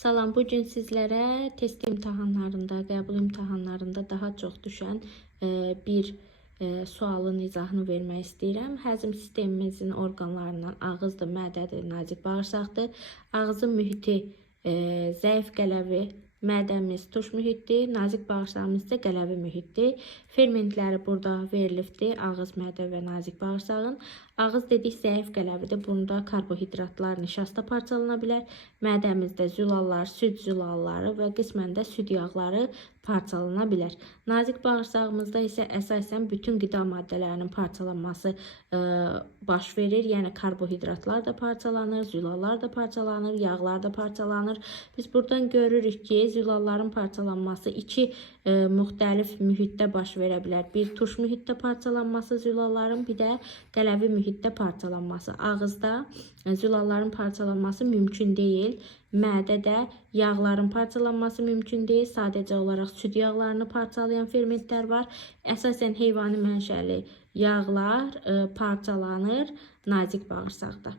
Salam, bugün sizlərə test imtahanlarında, qəbul imtahanlarında daha çox düşən bir sualın izahını vermək istəyirəm. Həzm sistemimizin orqanlarından ağızdır, mədədir, nazik bağırsaqdır. Ağzın mühiti zəif qələvi, mədəmiz tuş mühitdir, nazik bağırsağımız isə qələvi mühitdir. Fermentləri burada verilibdir, ağız, mədə və nazik bağırsağın. Ağız dedik zəif qələvidir, bunda karbohidratlar, nişasta parçalana bilər. Mədəmizdə zülallar, süd zülalları və qismən də süd yağları parçalana bilər. Nazik bağırsağımızda isə əsasən bütün qida maddələrinin parçalanması baş verir. Yəni karbohidratlar da parçalanır, zülallar da parçalanır, yağlar da parçalanır. Biz buradan görürük ki, zülalların parçalanması iki müxtəlif mühitdə baş verə bilər. Bir tuş mühitdə parçalanması zülalların, bir də qələvi mühitdə parçalanması. Ağızda zülalların parçalanması mümkün deyil. Mədədə yağların parçalanması mümkün deyil. Sadəcə olaraq süd yağlarını parçalayan fermentlər var. Əsasən heyvani mənşəli yağlar parçalanır nazik bağırsaqda.